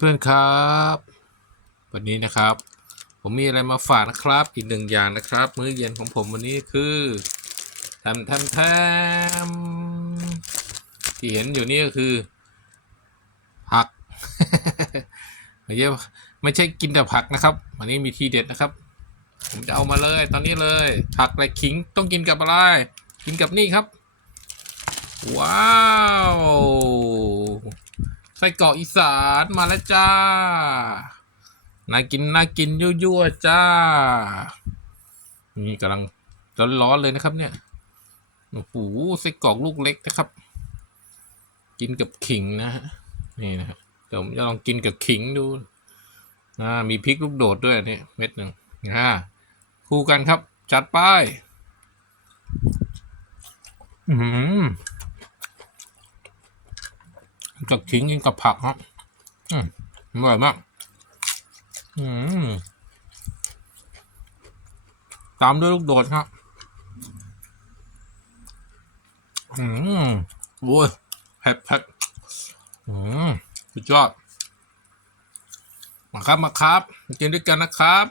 เพื่อนๆครับ วันนี้นะครับ ผมมีอะไรมาฝากนะครับ อีกหนึ่งอย่างนะครับ มื้อเย็นของผมวันนี้คือทมแทมแทมที่เห็นอยู่นี่ก็คือ ผักไม่ใช่ไม่ใช่กินแต่ผักนะครับ วันนี้มีทีเด็ดนะครับ ผมจะเอามาเลย ตอนนี้เลย ผักและขิงต้องกินกับอะไร กินกับนี่ครับ ว้าว ไส้กรอกอีสานมาแล้วจ้า น่ากินน่ากินยั่วๆจ้า นี่กำลังร้อนๆเลยนะครับ เนี่ย โอ้โหไส้กรอกลูกเล็กนะครับ กินกับขิงนะฮะ นี่นะฮะเดี๋ยวผมจะลองกินกับขิงดูอ่ามีพริกลูกโดดด้วยนี่เม็ดหนึ่งอ่าคู่กันครับ จัดไป อืม กับขิงกินกับผักฮะอืมอร่อยมาก อืมตามด้วยลูกโดดครับอืมโว้ยเผ็ดเผ็ดอืมสุดยอดมาครับมาครับกินด้วยกันนะครับ